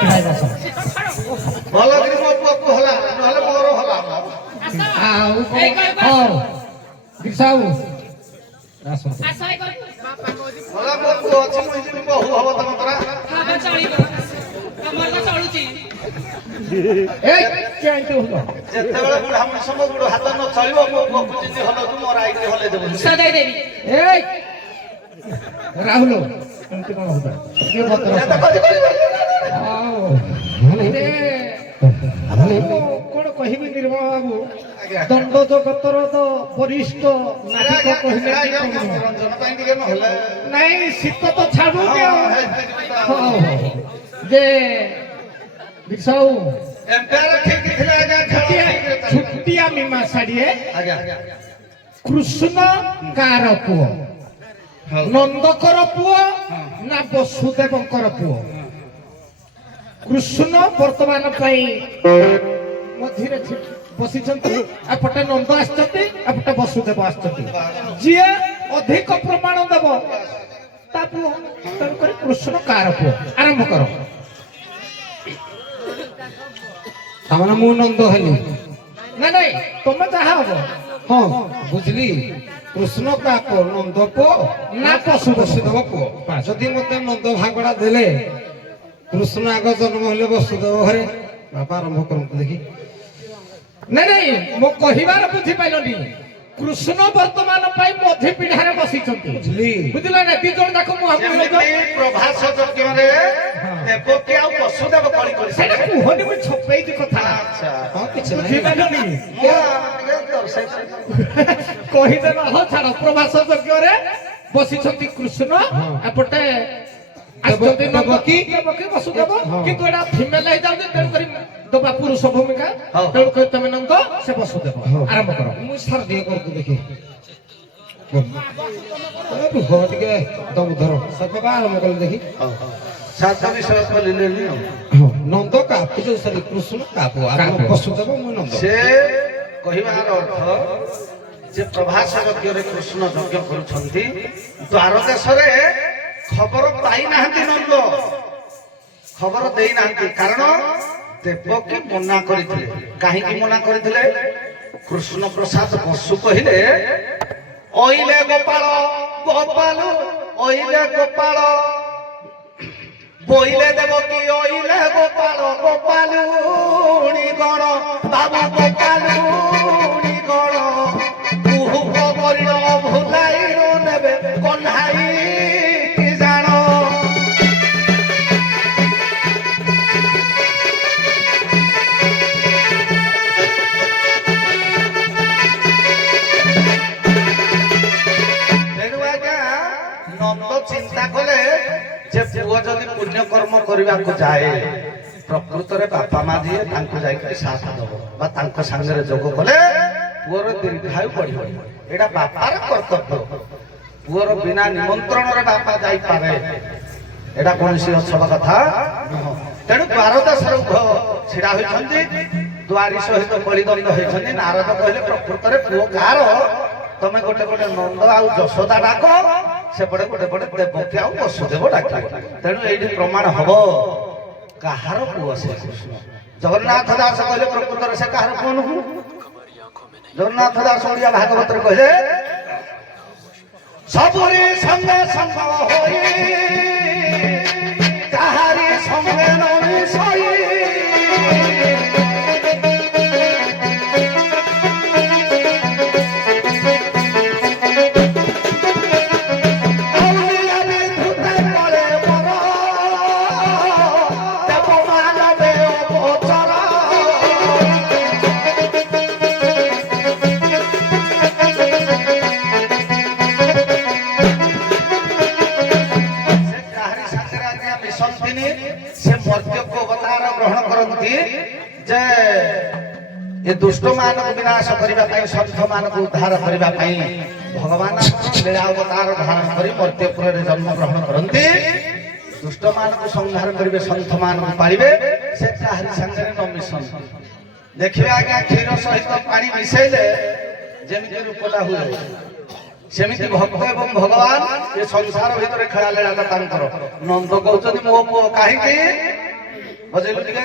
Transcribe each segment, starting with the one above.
ଭାଇ ବସ ଭଲ କରି ମୋ ପୁଅକୁ ହେଲା ନହେଲେ ମୋର ହେଲା ଆଉ ହଉ ଦିଶାଉ ଆସ ଭଲ ମୋ ପୁଅ ଅଛି ମୁଁ ଯିବି ବହୁ ହବ ତମ ତରା ଏ କେମିତି ହଲ ଯେତେବେଳେ ବୁଢା ମଣିଷ ମୋ ବୁଢ ହାତ ନ ଚଳିବ ମୋ ପୁଅକୁ ଯେମିତି ହଲ ତୁ ମୋର ଆଇକି ହଲେଇ ଦେବୁ ଏ ରାହୁଲ ଏମିତି କଣ ହଉଥିଲା ଟିକେ ଭଦ୍ର କଣ କହିବି ନିର୍ମଳ ବାବୁ ଦଣ୍ଡ ଜଗତର ତ ବରିଷ୍ଠ ନାଟକ କହିଲେ ରଞ୍ଜନ ପାଇଁ ଟିକେ ନହେଲେ ନାଇଁ ଶୀତ ତ ଛାଡୁନି ଆଉ ଯେ ବିଷଉ ଏମ୍ପାୟାର ଠିକ ଥିଲା ଆଜ୍ଞା ଖେଳ ଛୁଟିଆ ମୀମାଂସାଡ଼ିଏ ଆଜ୍ଞା କୃଷ୍ଣ କାର ପୁଅ ନନ୍ଦକର ପୁଅ ନା ବସୁଦେବଙ୍କର ପୁଅ କୃଷ୍ଣ ବର୍ତ୍ତମାନ ପାଇଁ ମଝିରେ ବସିଛନ୍ତି ଏପଟେ ନନ୍ଦ ଆସିଛନ୍ତି ଏପଟେ ବସୁଦେବ ଆସିଛନ୍ତି ଯିଏ ଅଧିକ ପ୍ରମାଣ ଦେବ ତା ପୁଅ ତେଣୁକରି କୃଷ୍ଣ କାର ପୁଅ ଆରମ୍ଭ କର ତାମାନେ ମୁଁ ନନ୍ଦ ହେଲି ନାଇଁ ନାଇଁ ତମେ ଯାହା ହବ ହଁ ବୁଝିଲି କୃଷ୍ଣ କା ପୁଅ ନନ୍ଦ ପୁଅ ନା ବସୁଦେବ ପୁଅ ଯଦି ମତେ ନନ୍ଦ ଭାଗଟା ଦେଲେ କୃଷ୍ଣ ଆଗ ଜନ୍ମ ହେଲେ ବସୁଦେବ ଘରେ ବାପା ଆରମ୍ଭ କରନ୍ତୁ ଦେଖି ନାଇଁ ନାଇଁ ମୁଁ କହିବାର ବୁଝିପାରିଲନି କୃଷ୍ଣ ବର୍ତ୍ତମାନ ପାଇଁ ମଝି ପିଢାରେ ବସିଛନ୍ତି ବୁଝିଲ ନା ଦି ଜଣ ଯାକ ପ୍ରଭାସ ଯଜ୍ଞରେ ଦେବକୀ ଆଉ ବସୁଦେବ କଳି କରି ସେଇଟା କୁହନି ମୁଁ ଛପେଇଛି କଥା ହଁ କିଛି ବୁଝିପାରିଲନି କହିଦେଲ ହଁ ଛାଡ ପ୍ରଭାସ ଯଜ୍ଞରେ ବସିଛନ୍ତି କୃଷ୍ଣ ଏପଟେ ଦେବକୀ ବସୁଦେବ କିନ୍ତୁ ଏଟା ଫିମେଲ ହେଇଯାଉଛି ତେଣୁକରି ଦବା ପୁରୁଷ ଭୂମିକା ତେଣୁକରି ତମେ ନନ୍ଦ ସେ ବସୁଦେବ ଆରମ୍ଭ କର ମୁଁ ସାର ଦିଏ କରନ୍ତୁ ଦେଖି ଟିକେ ଦମ ଧର ସବା ଆରମ୍ଭ କଲେ ଦେଖି ନନ୍ଦ କା ଯୋଉ ସରି କୃଷ୍ଣ କା ପୁଅ ବସୁଦେବ ମୁଁ ନନ୍ଦ ସେ କହିବାର ଅର୍ଥ ଯେ ପ୍ରଭାସ ଯଜ୍ଞରେ କୃଷ୍ଣ ଯଜ୍ଞ କରୁଛନ୍ତି ଦ୍ୱାର ଦେଶରେ ଖବର ପାଇନାହାନ୍ତି ନନ୍ଦ ଖବର ଦେଇନାହାନ୍ତି କାରଣ ଦେବକୀ ମନା କରିଥିଲେ କାହିଁକି ମନା କରିଥିଲେ କୃଷ୍ଣ ପ୍ରସାଦ ବସୁ କହିଲେ ଅଇଲେ ଗୋପାଳ ଗୋପାଳ ଅଇଲେ ଗୋପାଳ ବୋଇଲେ ଦେବକୀ ଅଇଲେ ଗୋପାଳ ଗୋପାଳୁଣି ଗଣ ବାବୁ ଗୋପାଳୁଣି ଗଣ କୁହୁକ କରିଣ ଭୁଲାଇରୁ ନେବେ କହ୍ନାଇ চিন্তা কলে যে পুଅ যদি পুণ্য কর্ম କରିବାକୁ ଯାଏ ପ୍ରକୃତରେ ବାପା ମା ଯିଏ ତାଙ୍କୁ ଯାଇକି ସାଥ ଦେବ ବା ତାଙ୍କ ସାଙ୍ଗରେ ଯୋଗ କଲେ ପୁଅର ଦୀର୍ଘାୟୁ ବଢିବ ଏଇଟା ବାପାର କର୍ତ୍ତବ୍ୟ ପୁଅର ବିନା ନିମନ୍ତ୍ରଣରେ ବାପା ଯାଇପାରେ ଏଇଟା କୌଣସି ଅଛବ କଥା ନୁହଁ ତେଣୁ ଦ୍ୱାରଦେଶରେ ଉଭୟ ଛିଡା ହୋଇଛନ୍ତି ଦ୍ୱାରୀ ସହିତ କଳିଦଣ୍ଡ ହୋଇଛନ୍ତି ନାରଦ କହିଲେ ପ୍ରକୃତରେ ପୁଅ କାହାର ତମେ ଗୋଟେ ଗୋଟେ ନନ୍ଦ ଆଉ ଯଶୋଦା ଡାକ ସେପଟେ ଗୋଟେ ଗୋଟେ ଦେବକୀ ଆଉ ବସୁଦେବ ଡାକିବ ତେଣୁ ଏଇଠି ପ୍ରମାଣ ହବ କାହାର ପୁଅ ସେ କୃଷ୍ଣ ଜଗନ୍ନାଥ ଦାସ କହିଲେ ପ୍ରକୃତରେ ସେ କାହାର ପୁଅ ନୁହଁ ଜଗନ୍ନାଥ ଦାସ ଓଡ଼ିଆ ଭାଗବତରେ କହିଲେ ସବୁରି ସଙ୍ଗେ ସଙ୍ଗ ହୋଇ କାହାରି ସଙ୍ଗେ ନମିଶଇ जे ये दुष्ट मानक विनाश करने सन्थ मानक उद्धार करने भगवान लीला अवतार धारण कर मर्त्यपुर जन्म ग्रहण करते दुष्ट मानक संहार करेंगे सन्थ मानक पाइबे से काहरी संगे न मिशन देखिए आज्ञा क्षीर सहित पानी मिसेले जमी रूपटा हुए सेमिति भक्त एवं भगवान ये संसार भितर खेला लीला नंद कहते मो पुओ कहीं ବଜେଇଲୁ ଟିକେ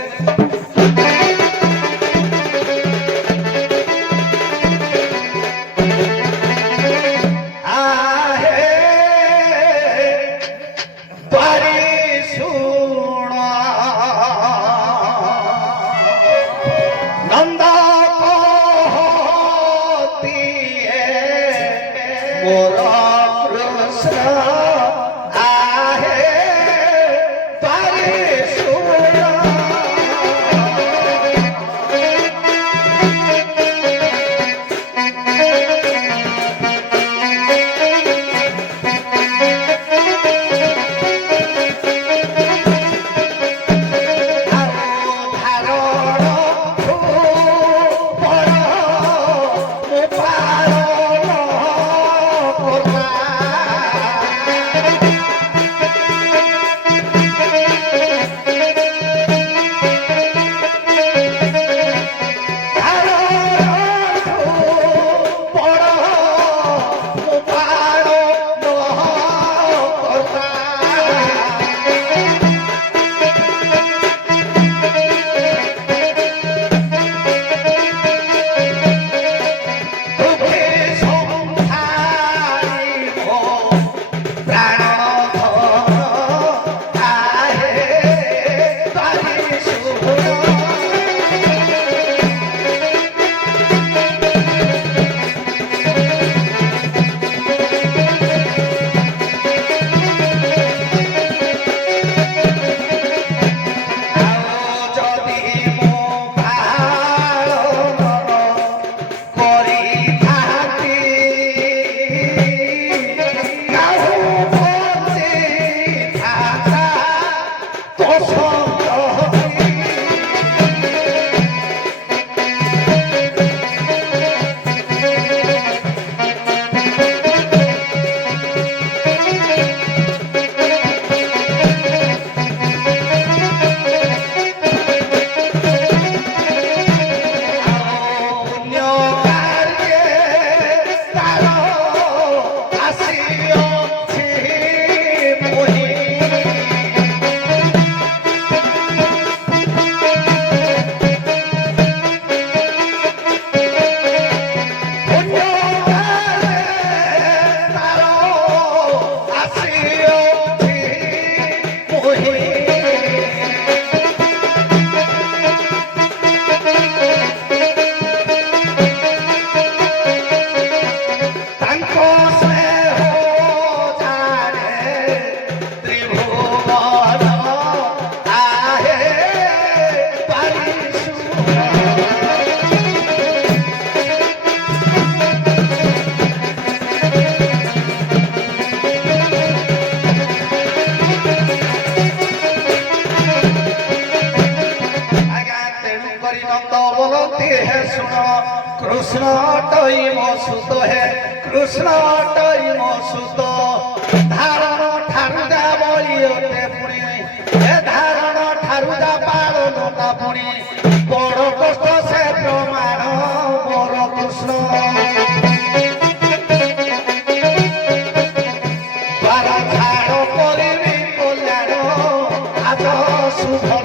कृष्ण टई मसुत है कृष्ण टई मसुत धारण ठारू जा बलियोते पुणी ए धारण ठारू जा पालनता पुणी बड़ कष्ट से प्रमाण मोर कृष्ण द्वारा छाड़ करिबी कल्याण आज शुभ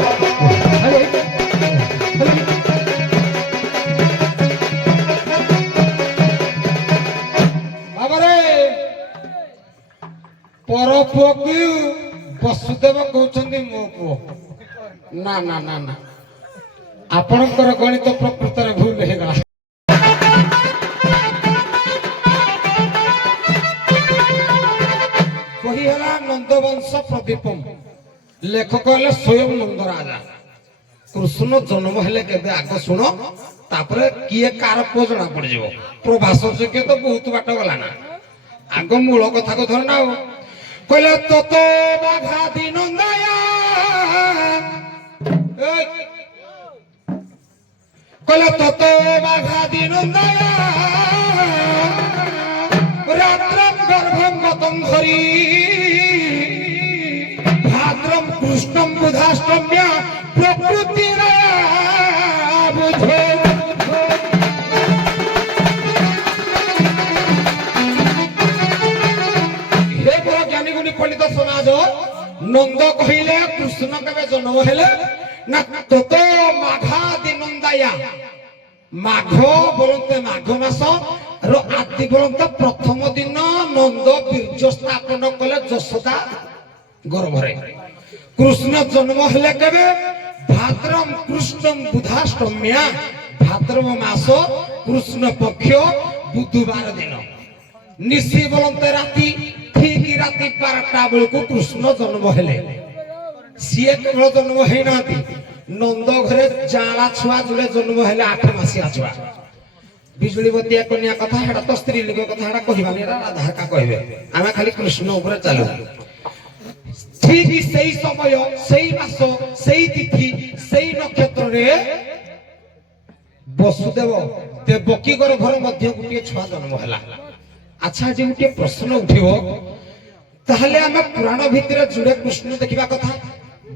पर पुओ को वसुदेव कहते मो पुओ ना ना ना ना आपणकर गणित प्रकृत भूल होगा कहीला नंदवंश प्रदीपम लेखक हेले स्वयं नंद राजा कृष्ण जन्म हेले केबे आग सुनो तापरे किए कार पुओ जना पड़ जिवो प्रभास के तो बहुत बाट गला ना आग मूल कथा को धरना कहले ततो बाघादि नंदया कहले ततो बाघादि नंदया रात्रम गर्भम गतम हरि भाद्रम कृष्णम बुधाष्टम्या प्रकृतिरा बुधो पंडित समाज नंद कहले कृष्ण केवे जन्म हेले না তত মাঘা দিনন্দায়া মাঘ বলতে মাঘ মাস আর আদি বলতে প্রথম দিন নন্দ বীর্য স্থাপন কলে যশোদা গর্ভরে কৃষ্ণ জন্ম হলে কেবে ভাদ্রম কৃষ্ণম বুধাষ্টম্যা ভাদ্রব মাস কৃষ্ণ পক্ষ বুধবার দিন নিশি বলতে রাতি ঠিক রাতি 12টা বেলକୁ কৃষ্ণ জন্ম হেলে সিଏ কেবল জন্ম হই নাতি নন্দ ঘরে জালা ছুয়া জুড়ে জন্ম হেলে 8 মাসিয়া ছুয়া বিজুলি বতিয়া কন্যা কথা হেটা তো স্ত্রী লোক কথা হেটা কহিবানি রাধা কা কইবে আমি খালি কৃষ্ণ উপরে চালু ঠিক সেই সময় সেই মাস সেই তিথি সেই নক্ষত্রে বসুদেব দেবকী গর্ভর মধ্যে গোটিয়ে ছুয়া জন্ম হেলা আচ্ছা যে গোটিয়ে প্রশ্ন উঠিব তাহলে আমি পুরাণ ভিতরে জুড়ে কৃষ্ণ দেখিবা কথা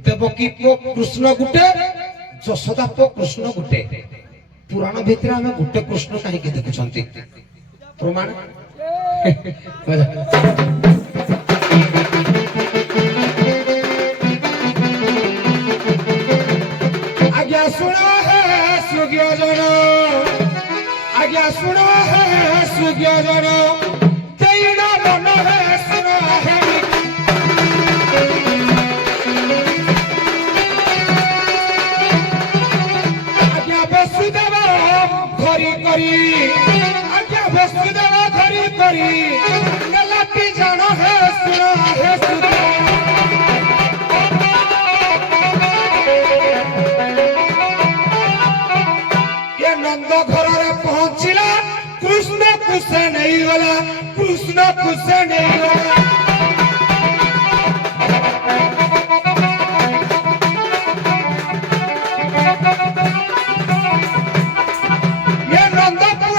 দেবকী পো কৃষ্ণ গুটে যশোদা পো কৃষ্ণ গুটে পুরাণ ভিতরে আমি গোটে কৃষ্ণ কাহিকি দেখুଛନ୍ତି প্রমাণ আজ্ঞা শুণ হে সুজ্ঞজন আজ্ঞা শুণ হে সুজ্ঞজন জৈন মন হে শুণ হে আজ্ঞা বসুদেব ধরি করি আজ্ঞা বসুদেব ধরি করি নেলাটি জান হে শুণ হে সুজ্ঞ নন্দ ঘরে পৌঁছিলা কৃষ্ণ কুশে নেই গলা কৃষ্ণ কুশে নেই গলা নন্দপুর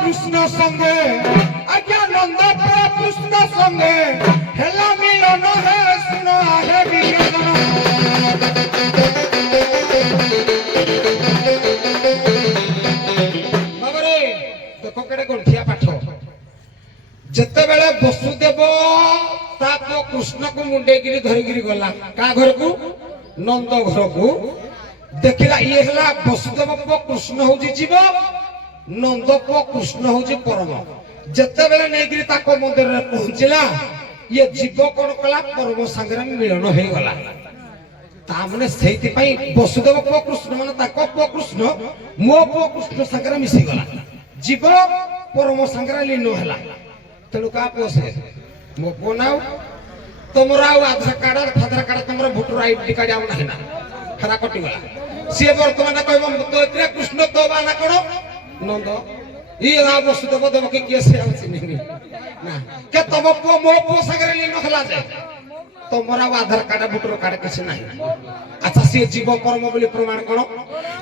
কৃষ্ণ সঙ্গে আজ্ঞা নন্দপুর কৃষ্ণ সঙ্গে হেলা মিলন হে শুন হে বিজন যেতবেলে বসুদেব তা কৃষ্ণକୁ ମୁଣ୍ଡେଇକିରି ଧରିକିରି ଗଲା କା ଘରକୁ ନନ୍ଦ ଘରକୁ ଦେଖିଲା ଇଏ ହେଲା ବସୁଦେବ ପୁଅ କୃଷ୍ଣ ହଉଛି ଜୀବ ନନ୍ଦ ପୁଅ କୃଷ୍ଣ ହଉଛି ପରମ ଯେତେବେଳେ ନେଇକିରି ତାଙ୍କ ମନ୍ଦିରରେ ପହଞ୍ଚିଲା ଇଏ ଜୀବ କଣ କଲା ପରମ ସାଙ୍ଗରେ ମିଳନ ହେଇଗଲା ତାମାନେ ସେଇଥିପାଇଁ ବସୁଦେବ ପୁଅ କୃଷ୍ଣ ମାନେ ତାଙ୍କ ପୁଅ କୃଷ୍ଣ ମୋ ପୁଅ କୃଷ୍ଣ ସାଙ୍ଗରେ ମିଶିଗଲା ଜୀବ ପରମ ସାଙ୍ଗରେ ଲୀନ ହେଲା ତେଣୁ କା ପୁଅ ସେ ମୋ ପୁଅ ନାଉ ତମର ଆଉ ଆଧାର କାର୍ଡ ଫାଧାର କାର୍ଡ ତମର ଭୋଟର ଆଇଡି କାର୍ଡ ଆଉ ନାହିଁ ନା ହେରା କଟିଗଲା ସିଏ ବର୍ତ୍ତମାନ କହିବ ତ ଏଥିରେ କୃଷ୍ଣ ତ ବା ନା କଣ ନନ୍ଦ ଇଏ ନା ବସୁଦେବ ଦେବକୀ କିଏ ସେ ଆଉ ଚିହ୍ନିନି ନା କେ ତମ ପୁଅ ମୋ ପୁଅ ସାଙ୍ଗରେ ଲୀନ ହେଲା ଯେ ତମର ଆଉ ଆଧାର କାର୍ଡ ଭୋଟର କାର୍ଡ କିଛି ନାହିଁ ଆଚ୍ଛା ସିଏ ଜୀବ ପରମ ବୋଲି ପ୍ରମାଣ କଣ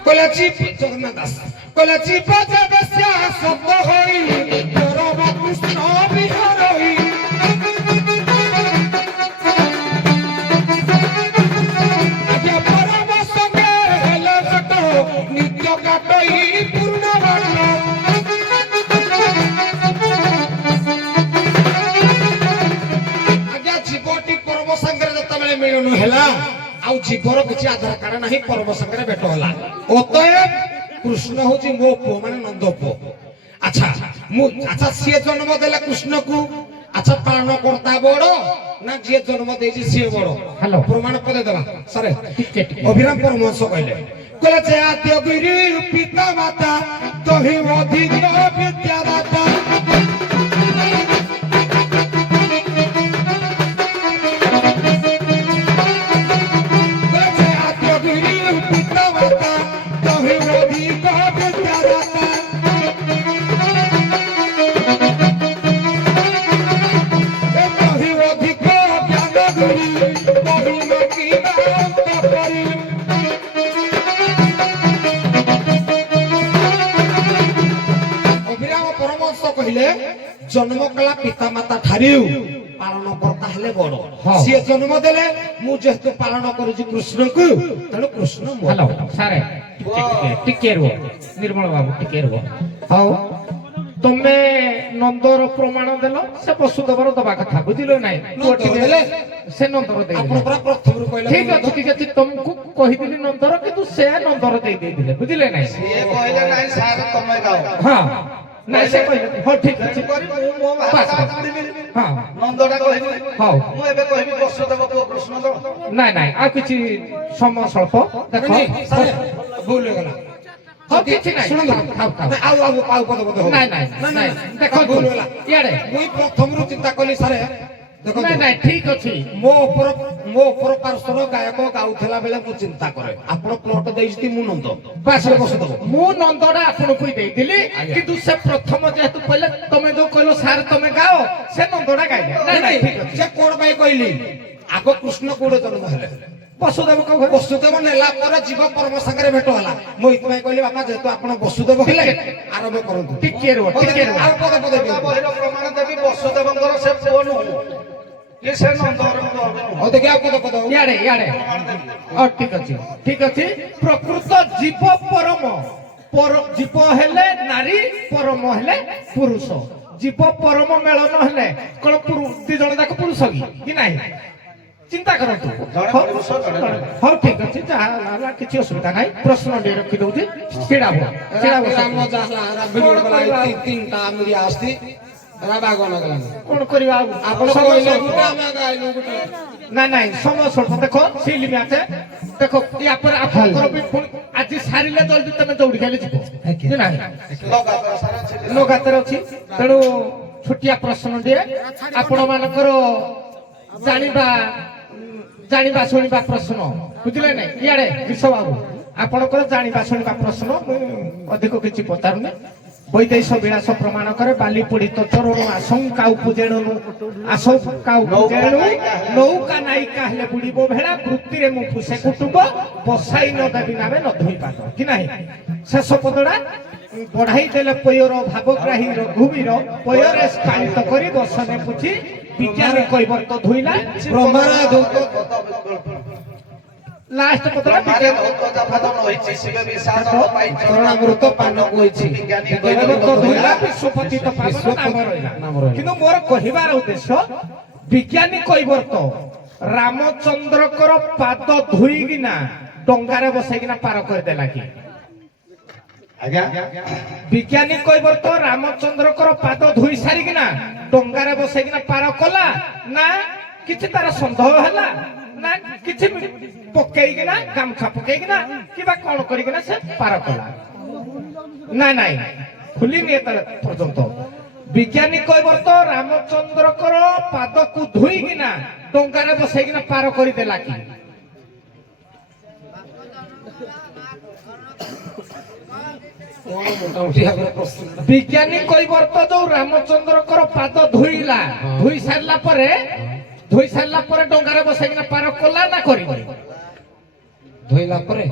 କହିଲେ ଜୀବ ଜଗନ୍ନାଥ ଦାସ କହିଲେ ଜୀବ ଯେବେ ସିଆ ଶବ୍ଦ ହୋଇ ପରମ କୃଷ୍ଣ ବିହାର ହୋଇ ଆଜ୍ଞା ପରମ ସଙ୍ଗେ ହେଲେ ଭେଟ ନିତ୍ୟ କାଟଇ ପୂର୍ଣ୍ଣ ବାଟ ଆଜ୍ଞା ଜୀବଟି ପରମ ସାଙ୍ଗରେ ଯେତେବେଳେ ମିଳନ ହେଲା ଆଉ ଜୀବର କିଛି ଆଧାର କାର୍ଡ ନାହିଁ ପରମ ସାଙ୍ଗରେ ଭେଟ ହେଲା ଅତଏବ କୃଷ୍ଣ ହଉଛି ମୋ ପୁଅ ମାନେ ନନ୍ଦ ପୁଅ আচ্ছা আচ্ছা সিয়ে জন্ম দেলে কৃষ্ণকু আচ্ছা পালন কর্তা বড় না যে জন্ম দেইছি সিয়ে বড় হ্যালো প্রমাণ করে দেবা সরে অভিরাম পরমহংস কইলে কইলে যে আদ্য গুরু পিতা মাতা তহি অধিক বিদ্যাদাতা কইলে যে আদ্য গুরু পিতা মাতা তহি অধিক বিদ্যাদাতা জন্ম কলা পিতা মাতা ঠারিউ পালন করতা হলে বড় সিয়ে জন্ম দেলে মু যেহেতু পালন করুছি কৃষ্ণকু তেণু কৃষ্ণ হ্যালো সারে টিকে রো নির্মল বাবু টিকে রো হাও ତମେ ନନ୍ଦର ପ୍ରମାଣ ଦେଲ ସେ ବସୁଦେବର ଦବା କଥା ବୁଝିଲ ନାଇଁ ପୁଅଟିକେ ହେଲେ ସେ ନନ୍ଦର ଆପଣ ଦେଇଦେଲେ ପୁରା ପ୍ରଥମରୁ କହିଲେ ଠିକ ଅଛି ତମକୁ କହିଥିଲି ନନ୍ଦର କିନ୍ତୁ ସେ ନନ୍ଦର ଦେଇଦେଇଥିଲେ ବୁଝିଲେ ନାଇଁ ସିଏ କହିଲେ ନାହିଁ ସାର୍ ତମେ ଗାଅ ହଁ ନାଇଁ ସେ କହିଲେ ହଉ ଠିକ ଅଛି କରି ମୁଁ ମୋ ଭାଷା ବୁଝିବି ହଁ ନନ୍ଦଟା କହିବି ହଉ ମୁଁ ଏବେ କହିବି ବସୁଦେବ ପୁଅ କୃଷ୍ଣଦେବ ନାଇଁ ଆଉ କିଛି ସମୟ ସ୍ୱଳ୍ପ ଦେଖ ସାର୍ ଭୁଲ ହେଇଗଲା ହଉ କିଛି ନାହିଁ ଶୁଣନ୍ତୁ ଥାଉ ଥାଉ ଆଉ ପଦ ପଦ ହବ ନାଇଁ ଦେଖନ୍ତୁ ଭୁଲ ହେଲା ଇଆଡେ ମୁଇଁ ପ୍ରଥମରୁ ଚିନ୍ତା କଲି ସାରେ ଦେଖନ୍ତୁ ନାଇଁ ଠିକ ଅଛି ମୋ ଉପର ପାର୍ଶ୍ୱର ଗାୟକ ଗାଉଥିଲା ବେଳେ ମୁଁ ଚିନ୍ତା କରେ ଆପଣ ପ୍ଲଟ ଦେଇଛନ୍ତି ମୁଁ ନନ୍ଦ ବାସ୍ ବସୁଦେବ ମୁଁ ନନ୍ଦଟା ଆପଣଙ୍କୁ ଦେଇଥିଲି କିନ୍ତୁ ସେ ପ୍ରଥମ ଯେହେତୁ କହିଲେ ତମେ ଯୋଉ କହିଲ ସାର୍ ତମେ ଗାଅ ସେ ନନ୍ଦଟା ଗାଇଲେ ନାଇଁ ଠିକ ଅଛି ସେ କୋଣ ପାଇଁ କହିଲି ଆଗ କୃଷ୍ଣ କୋଉଠି ଜନ୍ମ ହେଲେ ବସୁଦେବ ବସୁଦେବ ନେଲା ପରେ ଜୀବ ପରମ ସାଙ୍ଗରେ ଭେଟ ହେଲା ମୁଁ ଏଇଥିପାଇଁ କହିଲି ବାପା ଯେହେତୁ ଆପଣ ବସୁଦେବ ହେଲେ ଆରମ୍ଭ କରନ୍ତୁ ଟିକେ ରୁହ ଆଉ ପଦ ପଦ ତା ବହିର ପ୍ରମାଣ ଦେବି ବସୁଦେବଙ୍କର ସେ ପୁଅ ନୁହଁ କି ସେ ନନ୍ଦର ପୁଅ ନୁହଁ ହଉ ଦେଖି ଆଉ ପଦ ପଦ ଇଆଡେ ଠିକ ଅଛି ପ୍ରକୃତ ଜୀବ ପରମ ଜୀବ ହେଲେ ନାରୀ ପରମ ହେଲେ ପୁରୁଷ ଜୀବ ପରମ ମେଳନ ହେଲେ କଣ ଦି ଜଣ ଯାକ ପୁରୁଷ କି ନାହିଁ ଚିନ୍ତା କରନ୍ତୁ ହଉ ଠିକ ଅଛି ଯାହା ହେଲା କିଛି ଅସୁବିଧା ନାହିଁ ପ୍ରଶ୍ନ ଟିକେ ରଖିଦଉଛି ଛିଡ଼ା ହୁଅ ରାମ ଯାହା ତିନିଟା ମିଳିଆ ଆସତି ବାଗ ନଗଲାନି କଣ କରିବା ଆଉ ଆପଣ କହିଲେ ଗୋଟେ ଆମେ ଗାଇଲୁ ଗୋଟେ ନାଇଁ ସମୟ ସ୍ୱଳ୍ପ ଦେଖ ସିଲି ମ୍ୟାଚ ଦେଖ ୟା ପରେ ଆପଣଙ୍କର ବି ପୁଣି ଆଜି ସାରିଲେ ଜଲ୍ଦି ତମେ ଦୌଡ଼ି ଖାଇଲେ ଯିବ କି ନାହିଁ ଲଗାତାର ଅଛି ତେଣୁ ଛୋଟିଆ ପ୍ରଶ୍ନଟିଏ ଆପଣ ମାନଙ୍କର ଜାଣିବା ଶୁଣିବା ପ୍ରଶ୍ନ ବୁଝିଲେ ନାଇଁ ଇଆଡେ ବିଷ ବାବୁ ଆପଣଙ୍କର ଜାଣିବା ଶୁଣିବା ପ୍ରଶ୍ନ ମୁଁ ଅଧିକ କିଛି ପଚାରୁନି ବୈଦେଶ ବିଳାସ ପ୍ରମାଣ କରେ ବାଲି ପୀଡ଼ିତ ଚରଣ ଆଶଙ୍କା ଉପଜେଣୁ ନୌକା ନାୟିକା ହେଲେ ବୁଡ଼ିବ ଭେଳା ବୃତ୍ତିରେ ମୁଁ ପୁଷେ କୁଟୁମ୍ବ ବସାଇ ନ ଦେବି ନାମେ ନ ଧୋଇ ପାଦ କି ନାହିଁ ଶେଷ ପଦଟା ବଢାଇ ଦେଲେ ପୟର ଭାବଗ୍ରାହୀ ରଘୁବୀର ପୟରେ ସ୍ଥାନିତ କରି ବସନେ ପୁଛି ବିଜ୍ଞାନୀ କୈବର୍ତ ଧୋଇଲା ଲାଷ୍ଟ ପଦଟା ଚରଣାମୃତ ପାନ କହିଛି ବିଶ୍ୱପତିତ ନାମ ରହିଲା କିନ୍ତୁ ମୋର କହିବାର ଉଦ୍ଦେଶ୍ୟ ବିଜ୍ଞାନୀ କୈବର୍ତ ରାମଚନ୍ଦ୍ରଙ୍କର ପାଦ ଧୋଇକିନା ଡଙ୍ଗାରେ ବସେଇକିନା ପାର କରିଦେଲା କି ବିଜ୍ଞାନୀ କୈବର୍ତ ରାମଚନ୍ଦ୍ରଙ୍କର ପାଦ ଧୋଇ ସାରିକିନା ଡଙ୍ଗାରେ ବସେଇକିନା ପାର କଲା ନା କିଛି ତାର ସନ୍ଦେହ ହେଲା ନା କିଛି ପକେଇକିନା ଗାମୁଛା ପକେଇକିନା କିମ୍ବା କଣ କରିକିନା ସେ ପାର କଲା ନାଇଁ ଖୋଲିନି ଏତେ ପର୍ଯ୍ୟନ୍ତ ବିଜ୍ଞାନୀ କୈବର୍ତ ରାମଚନ୍ଦ୍ରଙ୍କର ପାଦକୁ ଧୋଇକିନା ଡଙ୍ଗାରେ ବସେଇକିନା ପାର କରିଦେଲା କି ବିଜ୍ଞାନୀ କୈବର୍ତ ଯୋଉ ରାମଚନ୍ଦ୍ରଙ୍କର ପାଦ ଧୋଇଲା ଧୋଇ ସାରିଲା ପରେ ଡଙ୍ଗାରେ ବସେଇକିନା ପାର କଲା ନା କରିବ ଧୋଇଲା ପରେ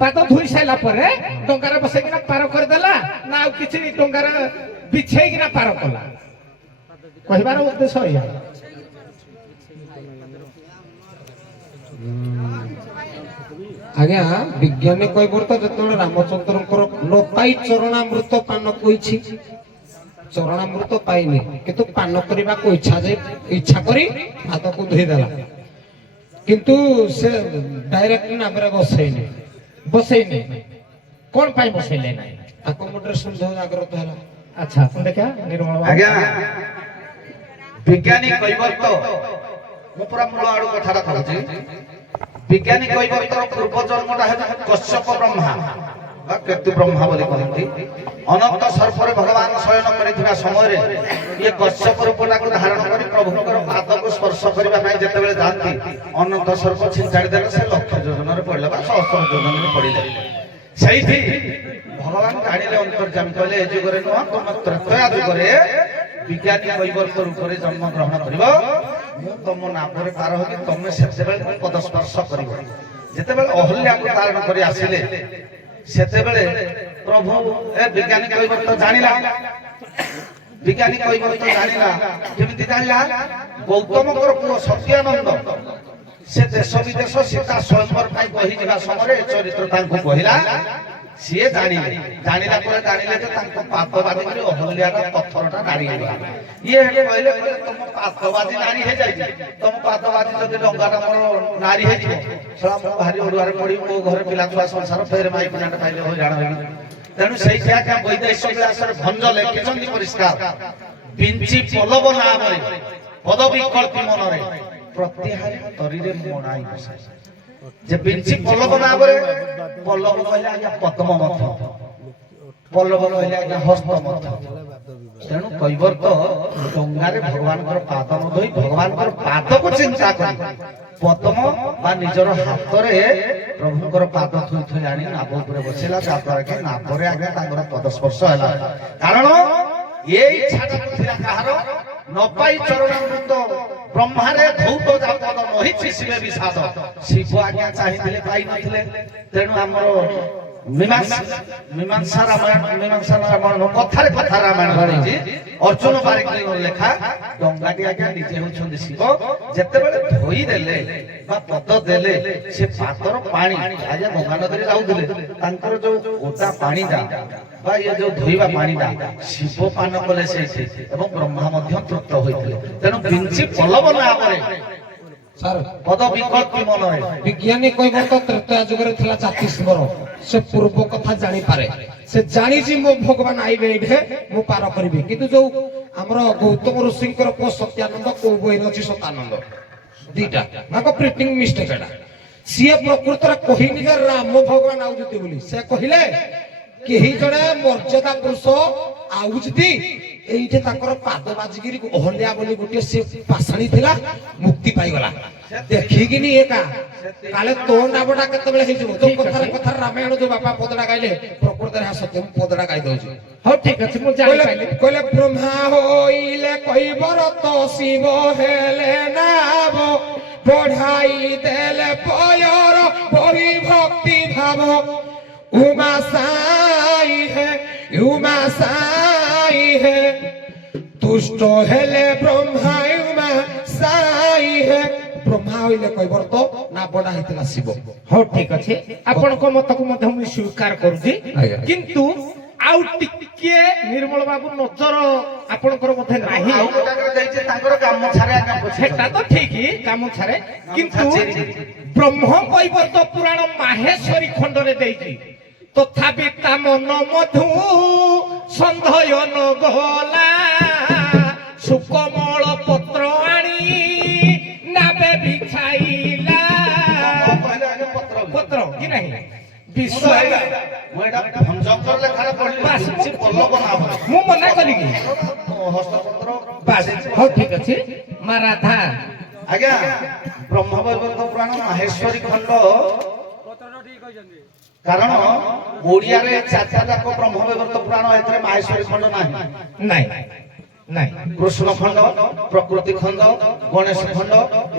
ପାଦ ଧୋଇ ସାରିଲା ପରେ ଡଙ୍ଗାରେ ବସେଇକିନା ପାର କରିଦେଲା ନା ଆଉ କିଛି ଡଙ୍ଗାରେ ବିଛେଇକିନା ପାର କଲା କହିବାର ଉଦ୍ଦେଶ୍ୟ ଏଇଆ ଆଜ୍ଞା ବିଜ୍ଞାନୀ କୈବର୍ତ ଯେତେବେଳେ ରାମଚନ୍ଦ୍ରଙ୍କର ନ ପାଇ ଚରଣାମୃତ ପାନ କହିଛି ଚରଣାମୃତ ପାଇନି କିନ୍ତୁ ପାନ କରିବାକୁ ଇଚ୍ଛା କରି ହାତକୁ ଧୋଇଦେଲା କିନ୍ତୁ ସେ ଡାଇରେକ୍ଟ ନାମରେ ବସେଇନି କଣ ପାଇଁ ବସେଇଲେ ନାହିଁ ତାଙ୍କ ମୁଣ୍ଡରେ ସନ୍ଦେହ ଜାଗ୍ରତ ହେଲା ଆଚ୍ଛା ଦେଖିବା ନିର୍ମଳ ଆଜ୍ଞା ବିଜ୍ଞାନୀ କୈବର୍ତ ମୁଁ ପୁରା ମୂଳ ଆଡୁ କଥାଟା କହୁଛି ବିଜ୍ଞାନୀ କୈବର୍ତର ପୂର୍ବ ଜନ୍ମଟା ହେଲା କଶ୍ୟପ ବ୍ରହ୍ମା ବା କେତୁ ବ୍ରହ୍ମା ବୋଲି କହନ୍ତି ଅନନ୍ତ ସର୍ପରେ ଭଗବାନ ଶୟନ କରିଥିବା ସମୟରେ ଇଏ କଶ୍ୟପ ରୂପଟାକୁ ଧାରଣ କରି ପ୍ରଭୁଙ୍କର ପାଦକୁ ସ୍ପର୍ଶ କରିବା ପାଇଁ ଯେତେବେଳେ ଯାଆନ୍ତି ଅନନ୍ତ ସର୍ପ ଛିଞ୍ଚାଡ଼ି ଦେଲେ ସେ ଲକ୍ଷ ଯୋଜନାରେ ପଡ଼ିଲେ ବା ସହସ୍ର ଯୋଜନାରେ ପଡ଼ିଲେ ସେଇଠି ଭଗବାନ ଜାଣିଲେ ଅନ୍ତର୍ଯାମୀ କହିଲେ ଏ ଯୁଗରେ ନୁହଁ ତୁମ ତ୍ରେତୟା ଯୁଗରେ ବିଜ୍ଞାନୀ କୈବର୍ତ ରୂପରେ ଜନ୍ମ ଗ୍ରହଣ କରିବ ମୁଁ ତମ ନାଭରେ ପାର ହେବି ତମେ ସେତେବେଳେ ପଦସ୍ପର୍ଶ କରିବ ଯେତେବେଳେ ଅହଲ୍ୟାକୁ ଧାରଣ କରି ଆସିଲେ ସେତେବେଳେ ପ୍ରଭୁ ଏ ବିଜ୍ଞାନୀ କୈବର୍ତ ଜାଣିଲା କେମିତି ଜାଣିଲା ଗୌତମଙ୍କର ପୁଅ ସତ୍ୟାନନ୍ଦ ସେ ଦେଶ ବିଦେଶ ସୀତା ସ୍ୱୟଂବର ପାଇଁ କହିଯିବା ସମୟରେ ଚରିତ୍ର ତାଙ୍କୁ କହିଲା ସିଏ ଜାଣିଲା ପରେ ଜାଣିଲେ ଯେ ତାଙ୍କ ପାଦ ବାଜିକରି ଅହଲ୍ୟାର ପଥରଟା ନାରୀ ହେଇଗଲା। ଇଏ କହିଲେ ତମ ପାଦ ବାଜି ନାରୀ ହେଇଯାଇଛି, ତମ ପାଦ ବାଜି ଯଦି ଡଙ୍ଗାଟା ମୋର ନାରୀ ହେଇଯିବ, ସେଟା ମୁଁ ଭାରି ଅଡୁଆରେ ପଡିବି, ମୋ ଘରେ ପିଲା ଛୁଆ ସଂସାର ଫେରେ ମାଇ ପିଲାଟା ପାଇଲେ ହଇରାଣ ହେବି। ତେଣୁ ସେଇଠି ଆଜ୍ଞା ବୈଦେଶିକ ବିଳାସରେ ଭଞ୍ଜ ଲେଖିଛନ୍ତି ପରିଷ୍କାର, ବିଞ୍ଚି ପଲବ ନାମରେ ପଦ ବିକଳ୍ପୀ ମନରେ ପ୍ରତ୍ୟାହାରୀ ତରିରେ ମଣାଇ ବସାଏ। ଯେ ବିଞ୍ଚି ପଲ୍ଲବ ନାମରେ, ପଲ୍ଲବ କହିଲେ ଆଜ୍ଞା ପଦ୍ମ ମଧ୍ୟ, ପଲ୍ଲବ କହିଲେ ଆଜ୍ଞା ହସ୍ତ ମଧ୍ୟ। ତେଣୁ କୈବର୍ତ୍ତ ଡଙ୍ଗାରେ ଭଗବାନଙ୍କର ପାଦ ନ ଧୋଇ ଭଗବାନଙ୍କର ପାଦକୁ ଚିନ୍ତା କରି ପଦ୍ମ ବା ନିଜର ହାତରେ ପ୍ରଭୁଙ୍କର ପାଦ ଥୋଇ ଥୋଇ ଆଣି ନାଭ ଉପରେ ବସିଲା, ଯାହାଦ୍ୱାରା କି ନାଭରେ ଆଜ୍ଞା ତାଙ୍କର ପଦସ୍ପର୍ଶ ହେଲା। କାରଣ ଏଇ ଇଚ୍ଛାଟା ଥିଲା କାହାର, ନ ପାଇ ଚରଣାମୃତ ବ୍ରହ୍ମାରେ ଧୌତ ଯାପଦ ନହିଛି ଶିବେ ବିଷାଦ। ଶିବ ଆଜ୍ଞା ଚାହିଁଥିଲେ ପାଇନଥିଲେ। ତେଣୁ ଆମର ମୀମାଂସା ରାମାୟଣ କଥାରେ ରାମାୟଣ ରହିଛି, ଅର୍ଜୁନ ବାରିକଙ୍କ ଲେଖା। ଡଙ୍ଗାଟି ଆଜ୍ଞା ନିଜେ ହେଉଛନ୍ତି ଶିବ। ଯେତେବେଳେ ଧୋଇ ଦେଲେ ବା ପଦ ଦେଲେ, ସେ ପାଦର ପାଣି ଆଜ୍ଞା ଗଙ୍ଗା ନଦୀରେ ଯାଉଥିଲେ, ତାଙ୍କର ଯୋଉ ଓଦା ପାଣିଟା ବା ଇଏ ଯୋଉ ଧୋଇବା ପାଣିଟା ଶିବ ପାନ କଲେ ସେଇଠି, ଏବଂ ବ୍ରହ୍ମା ମଧ୍ୟ ତୃପ୍ତ ହୋଇଥିଲେ। ତେଣୁ ବିଞ୍ଚି ପଲ୍ଲବ ନାମରେ ସାର୍ ପଦ ବିକଳ୍ପୀ ମନରେ ବିଜ୍ଞାନୀ କୈବର୍ତ୍ତ ତ୍ରେତୟା ଯୁଗରେ ଥିଲା ଜାତିସ୍ୱର। ସେ ପୂର୍ବ କଥା ଜାଣିପାରେ, ସେ ଜାଣିଛି ମୋ ଭଗବାନ ଆଇବେ ଏଇଠି, ମୁଁ ପାର କରିବି। କିନ୍ତୁ ଯୋଉ ଆମର ଗୌତମ ଋଷିଙ୍କର ପୁଅ ସତ୍ୟାନନ୍ଦ, କୋଉ ବହିରେ ଅଛି ସତାନନ୍ଦ, ଦିଟା ତାଙ୍କ ପ୍ରିଣ୍ଟିଂ ମିଷ୍ଟେକ୍ ଏଟା। ସିଏ ପ୍ରକୃତରେ କହିନି ଯେ ରାମ ଭଗବାନ ଆଉଛନ୍ତି ବୋଲି, ସେ କହିଲେ କେହି ଜଣେ ମର୍ଯ୍ୟାଦା ପୁରୁଷ ଆଉଛନ୍ତି, ଏଇଠି ତାଙ୍କର ପାଦ ବାଜିକିରି ଅହଲ୍ୟା ବୋଲି ଗୋଟିଏ ସେ ପାଷାଣୀ ଥିଲା, ମୁକ୍ତି ପାଇଗଲା। ଦେଖିକିନି ଏକା କାଳେ ତୋ ନାମଟା କେତେବେଳେ ହେଇଯିବ। ଯୋଉ କଥାରେ ରାମାୟଣ ଯୋଉ ବାପା ପଦଟା ଗାଇଲେ, ପ୍ରକୃତରେ ଏହା ସତ୍ୟ। ମୁଁ ପଦଟା ଗାଇ ଦଉଛି। ହଉ ଠିକ ଅଛି, ମୁଁ ଜାଣିପାରିଲି। କହିଲେ ବ୍ରହ୍ମା ହୋଇଲେ କୈବର୍ତ୍ତ, ଶିବ ହେଲେ ନାମ, ବଢାଇ ଦେଲେ ପୟର ବହି ଭକ୍ତି ଭାବ। उमा साई है, उमा साई है, तुष्ट हेले ब्रह्मा उमा साई है। ब्रह्मा होइले कୈବର୍ତ୍ତ, ନା ବଡା ହେଇଥିଲା ଶିବ। ହଉ ଠିକ ଅଛି, ଆପଣଙ୍କ ମତକୁ ମଧ୍ୟ ମୁଁ ସ୍ୱୀକାର କରୁଛି। ଆଜ୍ଞା। କିନ୍ତୁ ଆଉ ଟିକେ ନିର୍ମଳ ବାବୁ ନଜର ଆପଣଙ୍କର ବୋଧେ ନାହିଁ। ଆଉ ଗୋଟାକରେ ଦେଇଛି ତାଙ୍କର ଗାମୁଛାରେ ଆଜ୍ଞା ପୋଛି। ସେଟା ତ ଠିକ ଗାମୁଛାରେ, କିନ୍ତୁ ବ୍ରହ୍ମ କୈବର୍ତ୍ତ ପୁରାଣ ମାହେଶ୍ୱରୀ ଖଣ୍ଡରେ ଦେଇଛି। ତଥାପି ତା ମନ ମଧୁ ସନ୍ଧୟନ ଗଲା, ସୁକମଳ ପତ୍ର ଆଣି ନାବେ ବିଛାଇଲା। ପତ୍ର କି ନାହିଁ ବିଶ୍ୱ ମୁଁ ମନା କଲି କି? ହଉ ଠିକ ଅଛି। ମା ରାଧା ଆଜ୍ଞା ବ୍ରହ୍ମବୈବର୍ତ୍ତ ପୁରାଣ ମାହେଶ୍ୱରୀ ଖଣ୍ଡ, କାରଣ ଓଡିଆରେ ଚାରିଟା ଯାକ ବ୍ରହ୍ମବୈବର୍ତ୍ତ ପୁରାଣ, ଏଥିରେ ମାହେଶ୍ୱରୀ ଖଣ୍ଡ ନାହିଁ। ନାଇଁ ନାଇଁ, କୃଷ୍ଣ ଖଣ୍ଡ, ପ୍ରକୃତି ଖଣ୍ଡ, ଗଣେଶ ଖଣ୍ଡ,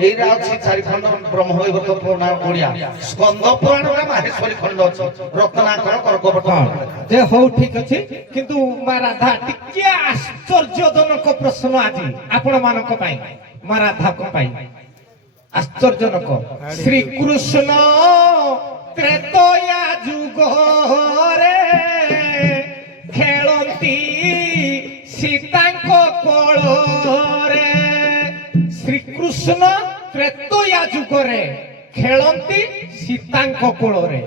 ଏଇଟା ଅଛି ଚାରି ଖଣ୍ଡ ବ୍ରହ୍ମବୈବର୍ତ୍ତ ପୁରାଣ ଓଡିଆ। ସ୍କନ୍ଦ ପୁରାଣରେ ମାହେଶ୍ୱରୀ ଖଣ୍ଡ ଅଛି, ରତ୍ନାକର କର୍କବଟ। ଯେ ହଉ ଠିକ ଅଛି। କିନ୍ତୁ ମା ରାଧା ଟିକେ ଆଶ୍ଚର୍ଯ୍ୟଜନକ ପ୍ରଶ୍ନ ଆଜି ଆପଣ ମାନଙ୍କ ପାଇଁ, ମା ରାଧାଙ୍କ ପାଇଁ ଆଶ୍ଚର୍ଯ୍ୟଜନକ। ଶ୍ରୀକୃଷ୍ଣ ତ୍ରେତୟା ଯୁଗରେ ଖେଳନ୍ତି ସୀତାଙ୍କ କୋଳରେ। ଶ୍ରୀକୃଷ୍ଣ ତ୍ରେତୟା ଯୁଗରେ ଖେଳନ୍ତି ସୀତାଙ୍କ କୋଳରେ।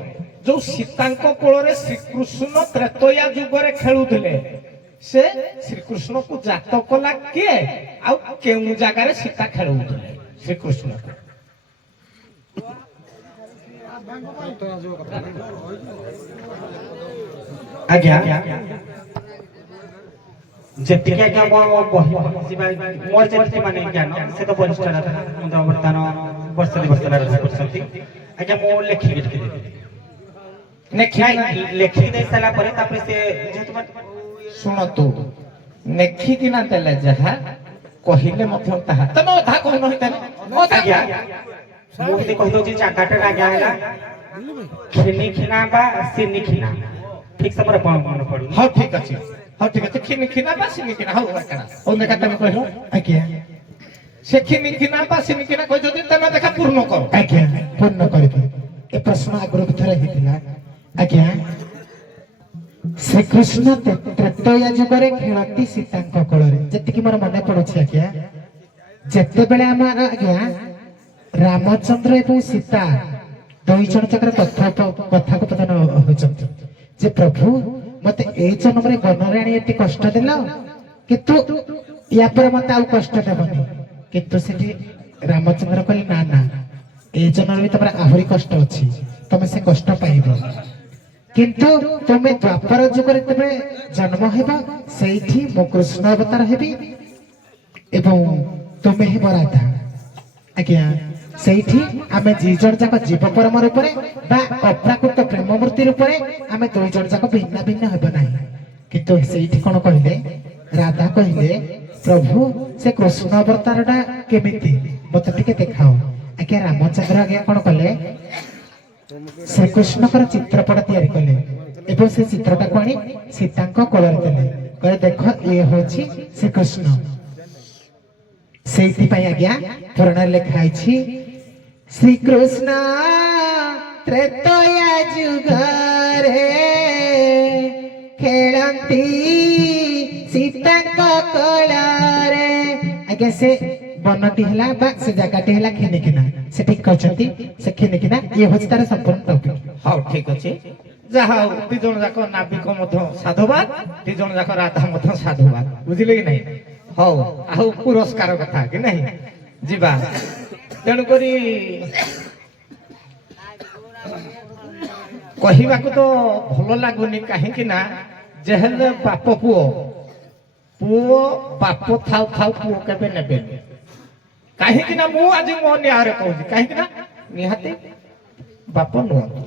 ଯୋଉ ସୀତାଙ୍କ କୋଳରେ ଶ୍ରୀକୃଷ୍ଣ ତ୍ରେତୟା ଯୁଗରେ ଖେଳୁଥିଲେ, ସେ ଶ୍ରୀକୃଷ୍ଣକୁ ଜାତ କଲା କିଏ, ଆଉ କେଉଁ ଜାଗାରେ ସୀତା ଖେଳୁଥିଲେ ଶ୍ରୀକୃଷ୍ଣକୁ? ଆଜ୍ଞା ଯେତିକି ଆଜ୍ଞା ମୋ ବହି ମୋର ଯେତିକି ମାନେ ଜ୍ଞାନ, ସେ ତ ବରିଷ୍ଠ ରାଧା, ମୁଁ ତ ବର୍ତ୍ତମାନ ବର୍ଷ ଦୁଇ ବର୍ଷ ରାଧା କରୁଛନ୍ତି। ଆଜ୍ଞା ମୁଁ ଲେଖିକି ଲେଖିକି ଦେଇ ସାରିଲା ପରେ ତାପରେ ସେ ଯେହେତୁ ଶୁଣନ୍ତୁ, ଲେଖିକିନା ଦେଲେ ଯାହା କହିଲେ ମଧ୍ୟ ତାହା, ତମେ ଅଧା କହୁନ। ଆଜ୍ଞା ମୁଁ ଯଦି କହିଦଉଛି ଜାଗାଟା ଆଜ୍ଞା ହେଲା ଖିନି ଖିନା ବା ସିନି ଖିନା, ଠିକ ସେ ମୋର ମନେ ପଡୁନି। ହଉ ଠିକ ଅଛି, ହଉ ଠିକ ଅଛି। ଖିନି ଖିନା ବା ସିନି ଖିନା, ହଉ ହଉ ଦେଖା ତମେ କହିଲ। ଆଜ୍ଞା ସେ ଖିନି ଖିନା ବା ସିନି ଖିନା କହିଛନ୍ତି, ତମେ ଦେଖା ପୂର୍ଣ୍ଣ କର। ଆଜ୍ଞା ପୂର୍ଣ୍ଣ କରିବି। ଏ ପ୍ରଶ୍ନ ଆଗରୁ ଥରେ ହେଇଥିଲା। ଆଜ୍ଞା ଶ୍ରୀକୃଷ୍ଣ ତ୍ରେତୟା ଯୁଗରେ ଖେଳନ୍ତି ସୀତାଙ୍କ କୋଳରେ ଯେତିକି ମୋର ମନେ ପଡୁଛି ଆଜ୍ଞା ଯେତେବେଳେ ଆମର ଆଜ୍ଞା ରାମଚନ୍ଦ୍ର ଏବଂ ସୀତା ଦୁଇ ଜଣ ଯାକର କଥାକଥନ ହେଉଛନ୍ତି ଯେ ପ୍ରଭୁ ମତେ ଏଇ ଜନ୍ମରେ ବନରେ ଆଣି ଏତେ କଷ୍ଟ ଦେଲ କିନ୍ତୁ ୟା ପରେ ମତେ ଆଉ କଷ୍ଟ ଦେବନି କିନ୍ତୁ ସେଠି ରାମଚନ୍ଦ୍ର କହିଲେ ନା ନା ଏଇ ଜନ୍ମରେ ବି ତମର ଆହୁରି କଷ୍ଟ ଅଛି ତମେ ସେ କଷ୍ଟ ପାଇବ କିନ୍ତୁ ତୁମେ ଦ୍ୱାପର ଯୁଗରେ ଯେତେବେଳେ ଜନ୍ମ ହେବ ସେଇଠି ମୁଁ କୃଷ୍ଣ ଅବତାର ହେବି ଏବଂ ତୁମେ ହେବ ରାଧା ଆଜ୍ଞା ସେଇଠି ଆମେ ଦି ଜଣ ଯାକ ଜୀବ ପରମ ରୂପରେ ବା ଅପ୍ରାକୃତ ପ୍ରେମ ମୂର୍ତ୍ତି ରୂପରେ ଆମେ ଦୁଇ ଜଣ ଯାକ ଭିନ୍ନ ଭିନ୍ନ ହେବ ନାହିଁ କିନ୍ତୁ ସେଇଠି କଣ କହିଲେ ରାଧା କହିଲେ ପ୍ରଭୁ ସେ କୃଷ୍ଣ ଅବତାରଟା କେମିତି ମତେ ଟିକେ ଦେଖାଅ ଆଜ୍ଞା ରାମଚନ୍ଦ୍ର ଆଜ୍ଞା କଣ କଲେ ଶ୍ରୀକୃଷ୍ଣଙ୍କର ଚିତ୍ରପଟ ତିଆରି କଲେ ଏବଂ ସେ ଚିତ୍ରଟାକୁ ଆଣି ସୀତାଙ୍କ କୋଳରେ ଦେଲେ କହିଲେ ଦେଖ ଇଏ ହଉଛି ଶ୍ରୀକୃଷ୍ଣ ସେଇଥିପାଇଁ ଆଜ୍ଞା ପୁରାଣରେ ଲେଖା ହେଇଛି ଶ୍ରୀକୃଷ୍ଣ ତ୍ରେତୟା ଯୁଗରେ ଖେଳନ୍ତି ସୀତାଙ୍କ କୋଳରେ ଆଜ୍ଞା ସେ ବନଟି ହେଲା ବା ସେ ଜାଗାଟି ହେଲା ଖିନିକିନା ସେ ଠିକ କହିଛନ୍ତି ସେ ଖିନିକିନା ଇଏ ହଉଛି ତାର ସମ୍ପୂର୍ଣ୍ଣ ଟପିକ ହଉ ଠିକ ଅଛି ଯାହା ହଉ ଦି ଜଣ ଯାକ ନାବିକ ମଧ୍ୟ ସାଧୁବାଦ ଦି ଜଣ ଯାକ ରାଧା ମଧ୍ୟ ସାଧୁବାଦ ବୁଝିଲେ କି ନାହିଁ ହଉ ଆଉ ପୁରସ୍କାର କଥା କି ନାହିଁ ଯିବା ତେଣୁକରି କହିବାକୁ ତ ଭଲ ଲାଗୁନି କାହିଁକି ନା ଯେହେଲେ ବାପ ପୁଅ ବାପ ଥାଉ ଥାଉ ପୁଅ କେବେ ନେବେନି କାହିଁକି ନା ମୁଁ ଆଜି ମୋ ନ୍ୟାୟରେ କହୁଛି କାହିଁକି ନା ନିହାତି ବାପ ନୁହନ୍ତି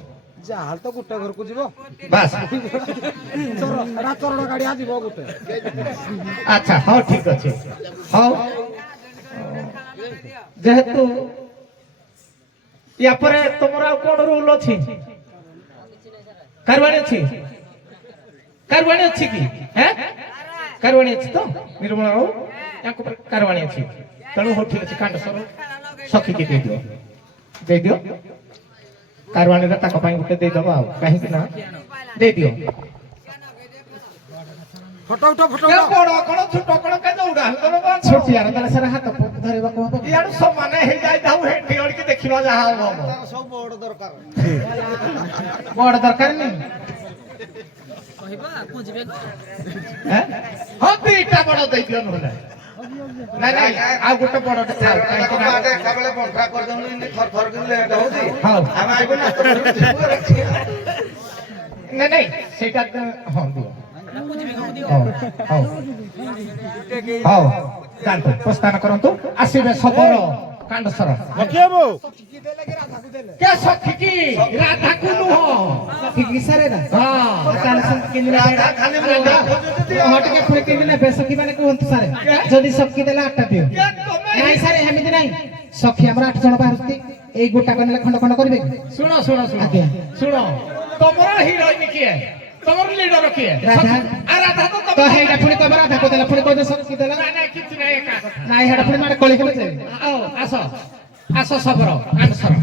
ଯାହାହେଲେ ତ ଗୋଟେ ଘରକୁ ଯିବ ବାସ୍ ଚରଣ ଗାଡିଆ ଯିବ ଗୋଟେ ଆଚ୍ଛା ହଉ ଠିକ ଅଛି ହଉ ଯେହେତୁ ୟା ପରେ ତମର ଆଉ କଣ ରୁଲ ଅଛି କାରବାଣୀ ଅଛି କାରବାଣୀ ଅଛି କି କାରବାଣୀ ଅଛି ତ ନିର୍ମଳ ବାବୁ ୟାଙ୍କ ଉପରେ କାରବାଣୀ ଅଛି ତେଣୁ ହଉ ଠିକ ଅଛି କାଣ୍ଡ ସର ସଖୀକି ଦେଇଦିଅ କାରବାଣୀରେ ତାଙ୍କ ପାଇଁ ଗୋଟେ ଦେଇଦବ ଆଉ କାହିଁକି ନା ଦେଇଦିଅ ଫଟୋ ଉଠ ଫଟୋ ବଡ କଣ ଛୋଟ କଣ କେ ଦୌଡା ଛୋଟିଆର ତାହେଲେ ସାରା ହାତ ଧରିବାକୁ ହବ ଇଆଡୁ ସମାନ ହେଇଯାଇଥାଉ ହେଠି ଅଳିକି ଦେଖିବା ଯାହା ହବ ସବୁ ବଡ ଦରକାର ବଡ ଦରକାର ନାହିଁ ହଁ ଦିଟା ବଡ ଦେଇଦିଅ ନହେଲେ ନାଇଁ ନାଇଁ ଆଉ ଗୋଟେ ବଡଟେ ଥାଉ କାହିଁକି ନା ଏକାବେଳେ ବଣ୍ଟା କରିଦେବୁ ଏମିତି ଥର ଲେଟ୍ ହଉଛି ହଉ ଆମେ ଆଇବୁ ନା ନାଇଁ ନାଇଁ ସେଇଟା ହଁ ଦିଅ ହଉ ହଉ ଯାଆନ୍ତୁ ପ୍ରସ୍ଥାନ କରନ୍ତୁ ଆସିବେ ଶବର କାଣ୍ଡସର କେ ସଖିକି ରାଧାକୁ ନୁହଁ ସଖିକି ସାରେ ନା ହଁ ତାହେଲେ ସଖୀ ରାଧା ଖାଲି ମୁଣ୍ଡା ହଁ ଟିକେ ଫେକି ନେବେ ସଖୀ ମାନେ କୁହନ୍ତୁ ସାରେ ଯଦି ସଖୀ ଦେଲେ 8ଟା ଦିଅ ନାଇଁ ସାରେ ଏମିତି ନାଇଁ ସଖୀ ଆମର 8 ଜଣ ବାହାରୁଛନ୍ତି ଏଇ ଗୋଟାକ ନେଲେ ଖଣ୍ଡ ଖଣ୍ଡ କରିବେ କି ଶୁଣ ଆଜ୍ଞା ଶୁଣ ତମର ହିରୋଇନ କିଏ ତମର ଲିଡର କିଏ ରାଧା ରାଧା ତ ତ ହେଇଟା ପୁଣି କହିବ ରାଧାକୁ ଦେଲା ପୁଣି କହିବ ସଖୀ ଦେଲା ନାଇଁ କିଛି ନାଇଁ ଏକା ନାଇଁ ହେଇଟା ପୁଣି ମାଡେ କଳି ଖେଳୁছে ଆସ ଶବର କାଣ୍ଡସର